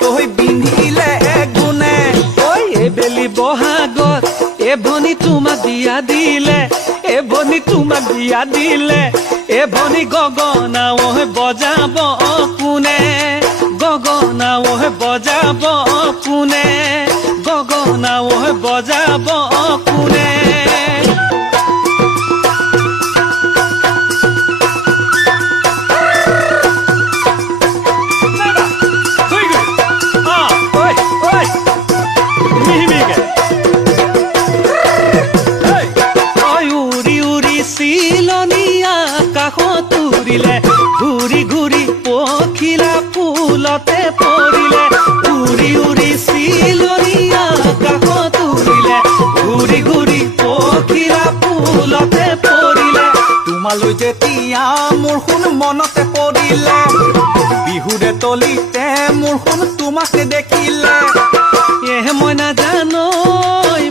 তই বিন্ধিলে গুণে ঐ এবেলি বহাগত এভনী তোমাক বিয়া দিলে এভনী তোমাক বিয়া দিলে এভনী গগনা ঐ বজাব কোনে গগনা ঐ বজাব কোনে গগনা ঐ বজাব কোনে ঘূৰি ঘূৰি পখিলা ফুলতে পৰিলে উৰি উৰি চিলনীয়া আকাশত উৰিলে ঘূৰি ঘূৰি পখিলা ফুলতে পৰিলে তোমালৈ যেতিয়া মোৰ শুন মনতে পৰিলে বিহুৰে তলিতে মোৰ শুন তোমাকে দেখিলে মই নাজানো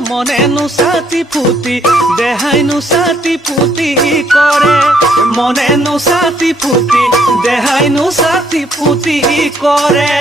মনেনো ছাতি ফুটি দেহাইনো ছাতি ফুটি কৰে মনেনো ছাতি ফুটি দেহাইনো ছাতি ফুটি কৰে